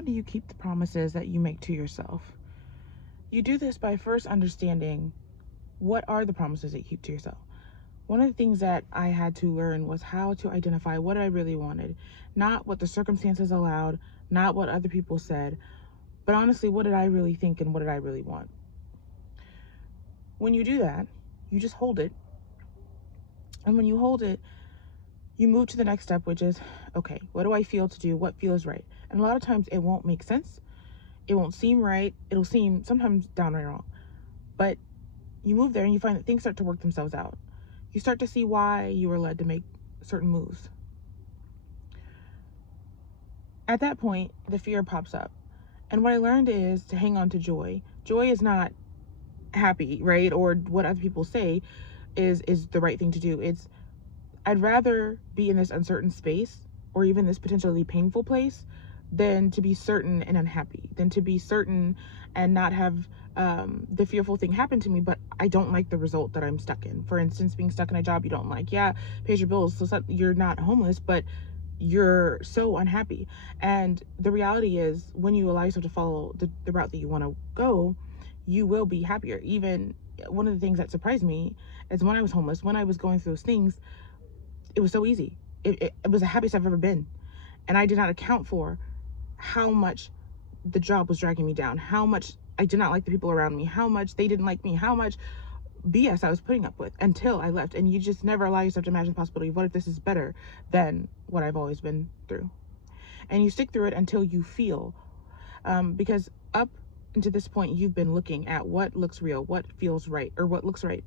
How do you keep the promises that you make to yourself? You do this by first understanding what are the promises that you keep to yourself. One of the things that I had to learn was how to identify what I really wanted, not what the circumstances allowed, not what other people said, but honestly, what did I really think and what did I really want? When you do that, you just hold it. And when you hold it, you move to the next step, which is, okay, what do I feel to do? What feels right? And a lot of times it won't make sense. It won't seem right. It'll seem sometimes downright wrong. But you move there and you find that things start to work themselves out. You start to see why you were led to make certain moves. At that point, the fear pops up. And what I learned is to hang on to joy. Joy is not happy, right? Or what other people say is the right thing to do. It's I'd rather be in this uncertain space or even this potentially painful place than to be certain and unhappy, than to be certain and not have the fearful thing happen to me, but I don't like the result that I'm stuck in. For instance, being stuck in a job you don't like. Yeah, pays your bills, so you're not homeless, but you're so unhappy. And the reality is, when you allow yourself to follow the route that you want to go, you will be happier. Even one of the things that surprised me is when I was homeless, when I was going through those things, it was so easy. It was the happiest I've ever been. And I did not account for how much the job was dragging me down, how much I did not like the people around me, how much they didn't like me, how much BS I was putting up with until I left. And you just never allow yourself to imagine the possibility of what if this is better than what I've always been through. And you stick through it until you feel, because up until this point, you've been looking at what looks real, what feels right, or what looks right.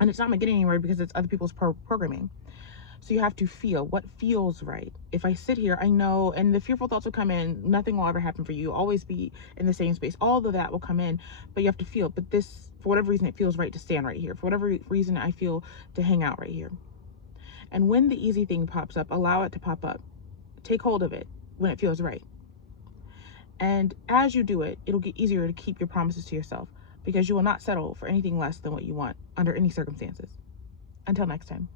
And it's not getting anywhere because it's other people's programming. So you have to feel what feels right. If I sit here, I know, and the fearful thoughts will come in, nothing will ever happen for you. You'll always be in the same space. All of that will come in, but you have to feel. But this, for whatever reason, it feels right to stand right here. For whatever reason, I feel to hang out right here. And when the easy thing pops up, allow it to pop up. Take hold of it when it feels right. And as you do it, it'll get easier to keep your promises to yourself because you will not settle for anything less than what you want under any circumstances. Until next time.